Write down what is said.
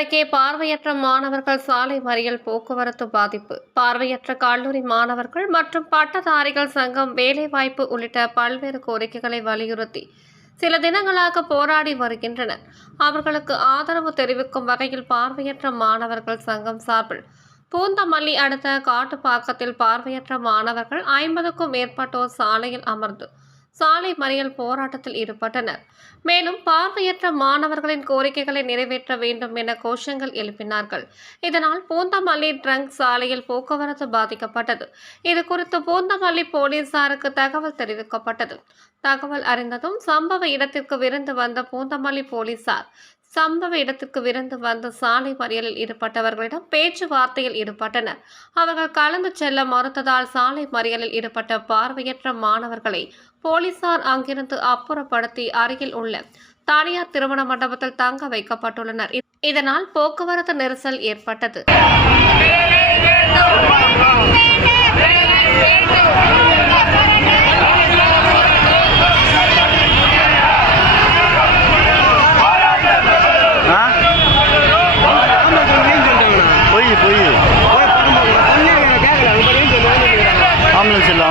அருகே பார்வையற்ற மாணவர்கள் சாலை மறியல் போக்குவரத்து பாதிப்பு. பார்வையற்ற கல்லூரி மாணவர்கள் மற்றும் பட்டதாரிகள் சங்கம் வேலைவாய்ப்பு உள்ளிட்ட பல்வேறு கோரிக்கைகளை வலியுறுத்தி சில தினங்களாக போராடி வருகின்றனர். அவர்களுக்கு ஆதரவு தெரிவிக்கும் வகையில் பார்வையற்ற மாணவர்கள் சங்கம் சார்பில் பூந்தமல்லி அடுத்த காட்டுப்பாக்கத்தில் பார்வையற்ற மாணவர்கள் 50க்கும் மேற்பட்டோர் சாலையில் அமர்ந்து சாலை மறியல் போராட்டத்தில் ஈடுபட்டனர். மேலும் பார்வையற்ற மாணவர்களின் கோரிக்கைகளை நிறைவேற்ற வேண்டும் என கோஷங்கள் எழுப்பினார்கள். இதனால் பூந்தமல்லி ட்ரங்க் சாலையில் போக்குவரத்து பாதிக்கப்பட்டது. இதுகுறித்து பூந்தமல்லி போலீசாருக்கு தகவல் தெரிவிக்கப்பட்டது. தகவல் அறிந்ததும் சம்பவ இடத்திற்கு விரைந்து வந்த பூந்தமல்லி போலீசார் சாலை மறியலில் ஈடுபட்டவர்களிடம் பேச்சுவார்த்தையில் ஈடுபட்டனர். அவர்கள் கலந்து செல்ல மறுத்ததால் சாலை மறியலில் ஈடுபட்ட பார்வையற்ற மாணவர்களை போலீசார் அங்கிருந்து அப்புறப்படுத்தி அருகில் உள்ள தனியார் திருமண மண்டபத்தில் தங்க வைக்கப்பட்டுள்ளனர். இதனால் போக்குவரத்து நெரிசல் ஏற்பட்டது. ஆம்புலன்ஸ் இல்லை